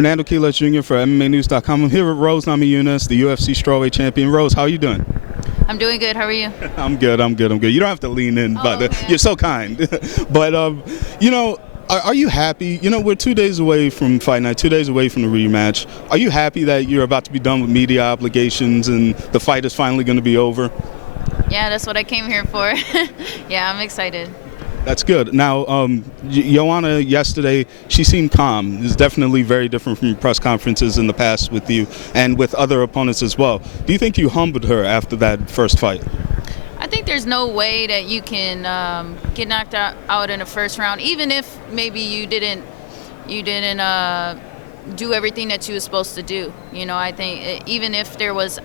Fernando Quiles Jr. for MMAnews.com. I'm here with Rose Namajunas, the UFC strawweight champion. Rose, how are you doing? I'm doing good. How are you? I'm good. You don't have to lean in, but okay. you're so kind. But, are you happy? We're 2 days away from fight night, 2 days away from the rematch. Are you happy that you're about to be done with media obligations and the fight is finally going to be over? Yeah, that's what I came here for. Yeah, I'm excited. That's good. Now, Joanna yesterday, she seemed calm. It's definitely very different from press conferences in the past with you and with other opponents as well. Do you think you humbled her after that first fight? I think there's no way that you can get knocked out in the first round, even if maybe you didn't do everything that you were supposed to do. I think even if there was,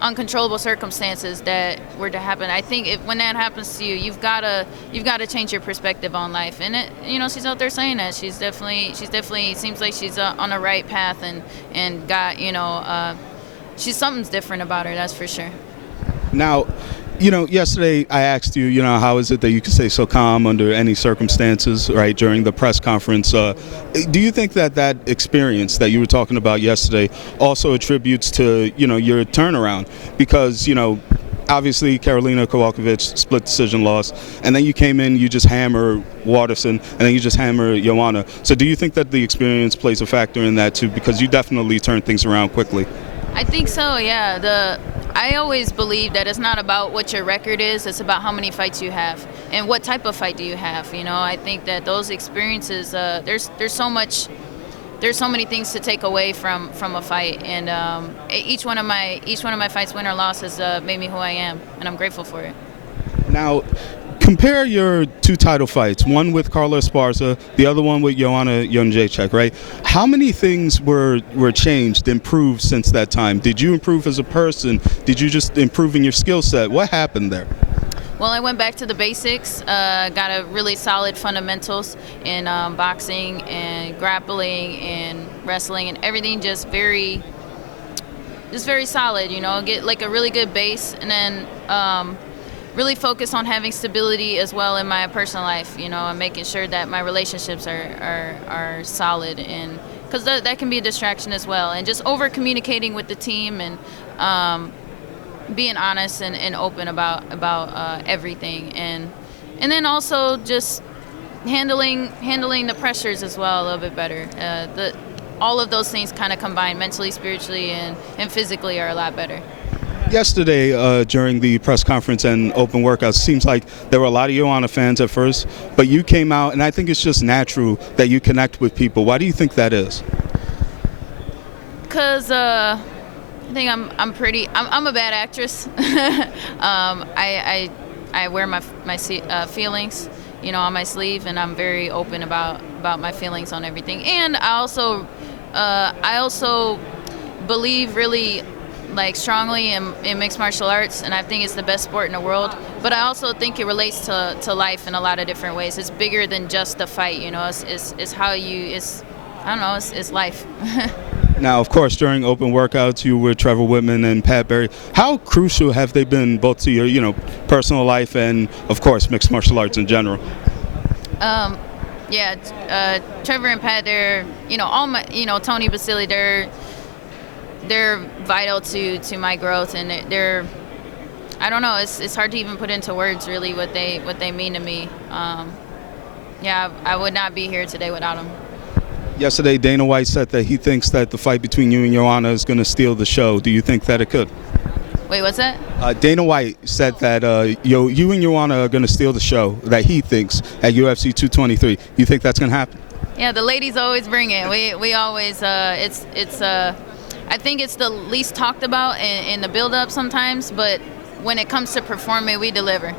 uncontrollable circumstances that were to happen, I think when that happens to you, you've got to change your perspective on life. And she's out there saying that she's definitely seems like she's on the right path and got something's different about her, that's for sure. Now, yesterday I asked you, how is it that you can stay so calm under any circumstances, right, during the press conference? Do you think that experience that you were talking about yesterday also attributes to, your turnaround? Because, obviously Karolina Kowalkiewicz split decision loss, and then you came in, you just hammer Waterson, and then you just hammer Joanna. So do you think that the experience plays a factor in that too? Because you definitely turned things around quickly. I think so, yeah. I always believe that it's not about what your record is, it's about how many fights you have and what type of fight do you have. I think that those experiences, there's so many things to take away from a fight, and each one of my fights, win or loss, has made me who I am, and I'm grateful for it. Now, compare your two title fights, one with Carla Esparza, the other one with Joanna Jędrzejczyk, right? How many things were changed, improved since that time? Did you improve as a person? Did you just improve in your skill set? What happened there? Well, I went back to the basics, got a really solid fundamentals in boxing and grappling and wrestling and everything, just very solid, get like a really good base, and then really focus on having stability as well in my personal life, and making sure that my relationships are solid, and because that can be a distraction as well, and just over communicating with the team and being honest and open about everything, and then also just handling the pressures as well a little bit better. All of those things kind of combined, mentally, spiritually, and physically, are a lot better. Yesterday, during the press conference and open workouts, it seems like there were a lot of Joanna fans at first, but you came out, and I think it's just natural that you connect with people. Why do you think that is? Because I think I'm a bad actress. I wear my feelings, on my sleeve, and I'm very open about my feelings on everything. And I also believe really strongly in mixed martial arts, and I think it's the best sport in the world. But I also think it relates to life in a lot of different ways. It's bigger than just the fight, it's how it's life. Now, of course, during open workouts, you were Trevor Whitman and Pat Barry. How crucial have they been both to your, personal life and, of course, mixed martial arts in general? Trevor and Pat, they're, all my, Tony Basile, they're vital to my growth, and they're I don't know, it's hard to even put into words really what they mean to me. I would not be here today without them. Yesterday, Dana White said that he thinks that the fight between you and Joanna is going to steal the show. Do you think that it could? Wait, what's that? Dana White said that you and Joanna are going to steal the show, that he thinks, at UFC 223. Do you think that's going to happen? Yeah, the ladies always bring it. We always, I think it's the least talked about in the build-up sometimes, but when it comes to performing, we deliver.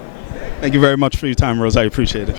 Thank you very much for your time, Rose. I appreciate it.